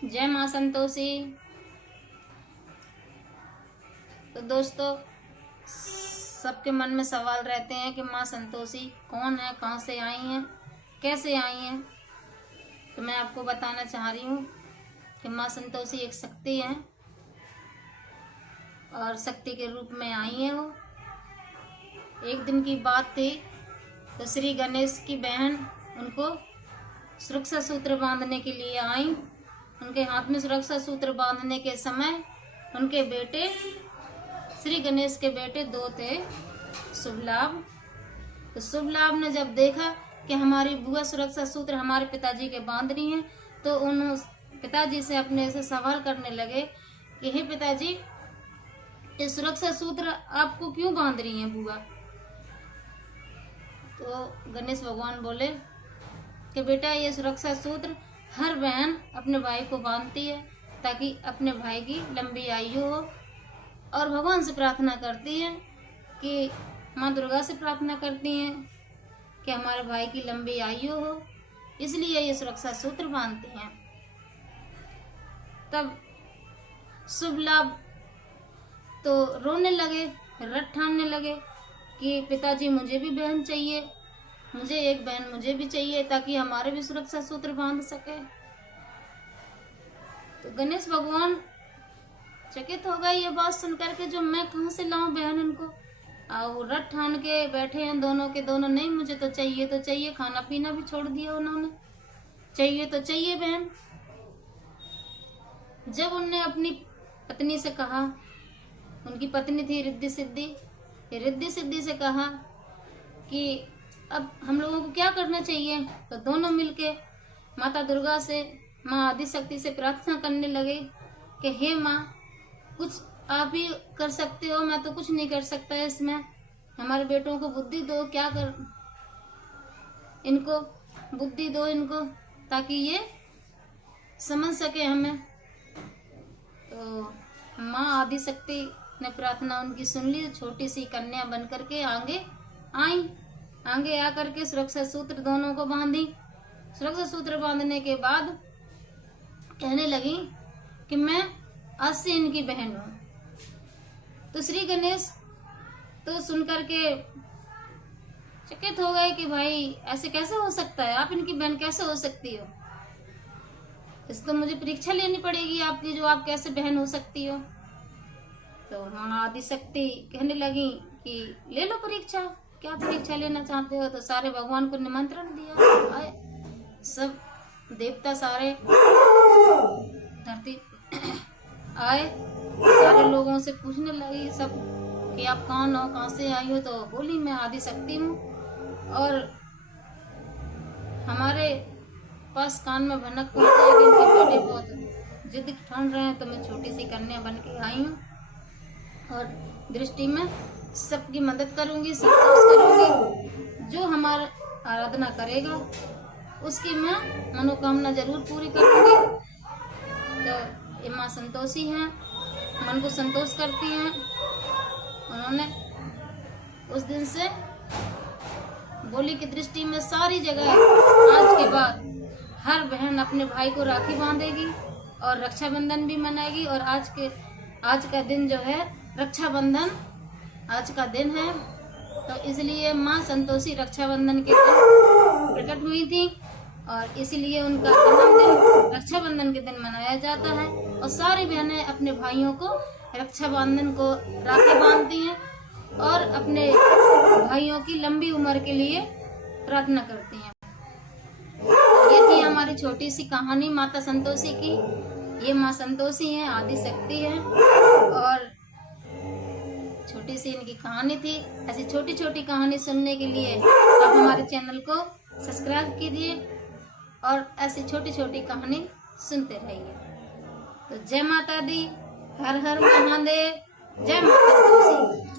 जय माँ संतोषी। तो दोस्तों, सबके मन में सवाल रहते हैं कि माँ संतोषी कौन है, कहाँ से आई हैं, कैसे आई हैं। तो मैं आपको बताना चाह रही हूँ कि माँ संतोषी एक शक्ति है और शक्ति के रूप में आई हैं वो। एक दिन की बात थी तो श्री गणेश की बहन उनको सुरक्षा सूत्र बांधने के लिए आई। उनके हाथ में सुरक्षा सूत्र बांधने के समय उनके बेटे, श्री गणेश के बेटे दो थे, शुभ लाभ। तो शुभ लाभ ने जब देखा कि हमारी बुआ सुरक्षा सूत्र हमारे पिताजी के बांध रही हैं, तो उन पिताजी से अपने से सवाल करने लगे कि हे पिताजी, ये सुरक्षा सूत्र आपको क्यों बांध रही हैं बुआ? तो गणेश भगवान बोले कि बेटा, ये सुरक्षा सूत्र हर बहन अपने भाई को बांधती है ताकि अपने भाई की लंबी आयु हो, और भगवान से प्रार्थना करती है कि माँ दुर्गा से प्रार्थना करती हैं कि हमारे भाई की लंबी आयु हो, इसलिए ये सुरक्षा सूत्र बांधते हैं। तब शुभ लाभ तो रोने लगे, रट ठानने लगे कि पिताजी मुझे भी बहन चाहिए, मुझे एक बहन मुझे भी चाहिए ताकि हमारे भी सुरक्षा सूत्र बांध सके। तो गणेश भगवान चकित हो गए ये बात सुनकर के, जो मैं कहाँ से लाऊं बहन उनको। और रट ठान के बैठे हैं दोनों के दोनों, नहीं मुझे तो चाहिए तो चाहिए। खाना पीना भी छोड़ दिया उन्होंने, चाहिए तो चाहिए बहन। जब उनने अपनी पत्नी से कहा, उनकी पत्नी थी रिद्धि सिद्धि, रिद्धि सिद्धि से कहा कि अब हम लोगों को क्या करना चाहिए। तो दोनों मिलके माता दुर्गा से, माँ आदिशक्ति से प्रार्थना करने लगे कि हे माँ, कुछ आप ही कर सकते हो, मैं तो कुछ नहीं कर सकता इसमें। हमारे बेटों को बुद्धि दो, क्या कर, इनको बुद्धि दो इनको, ताकि ये समझ सके हमें। तो माँ आदिशक्ति ने प्रार्थना उनकी सुन ली। छोटी सी कन्या बन करके आगे आई, आगे आकर के सुरक्षा सूत्र दोनों को बांधी। सुरक्षा सूत्र बांधने के बाद कहने लगी कि मैं आज से इनकी बहन हूँ। तो श्री गणेश तो सुनकर के चकित हो गए कि भाई ऐसे कैसे हो सकता है, आप इनकी बहन कैसे हो सकती हो? इस तो मुझे परीक्षा लेनी पड़ेगी आपकी, जो आप कैसे बहन हो सकती हो। तो माँ आदिशक्ति कहने लगी कि ले लो परीक्षा, क्या परीक्षा लेना चाहते हो? तो सारे भगवान को निमंत्रण दिया, आए सब देवता सारे धरती आए, सारे लोगों से पूछने लगी सब कि आप कौन हो, कहाँ से आई हो? तो बोली मैं आदिशक्ति हूँ, और हमारे पास कान में भनक पहुंची है कि इनके बेटे बहुत जिद ठान रहे हैं, तो मैं छोटी सी कन्या बन के आई हूँ और दृष्टि में सबकी मदद करूंगी, संतोष करूंगी। जो हमारा आराधना करेगा उसकी मैं मनोकामना जरूर पूरी करूंगी। तो ये माँ संतोषी हैं, मन को संतोष करती हैं। उन्होंने उस दिन से बोली कि दृष्टि में सारी जगह आज के बाद हर बहन अपने भाई को राखी बांधेगी और रक्षाबंधन भी मनाएगी। और आज का दिन जो है रक्षाबंधन, आज का दिन है, तो इसलिए माँ संतोषी रक्षाबंधन के दिन प्रकट हुई थी, और इसीलिए उनका जन्मदिन रक्षाबंधन के दिन मनाया जाता है। और सारी बहनें अपने भाइयों को रक्षाबंधन को राखी बांधती हैं और अपने भाइयों की लंबी उम्र के लिए प्रार्थना करती हैं। ये थी हमारी छोटी सी कहानी माता संतोषी की। ये माँ संतोषी हैं, आदिशक्ति है, और छोटी सी इनकी कहानी थी। ऐसी छोटी छोटी कहानी सुनने के लिए आप हमारे चैनल को सब्सक्राइब कीजिए और ऐसी छोटी छोटी कहानी सुनते रहिए। तो जय माता दी, हर हर महादेव, जय माता संतोषी।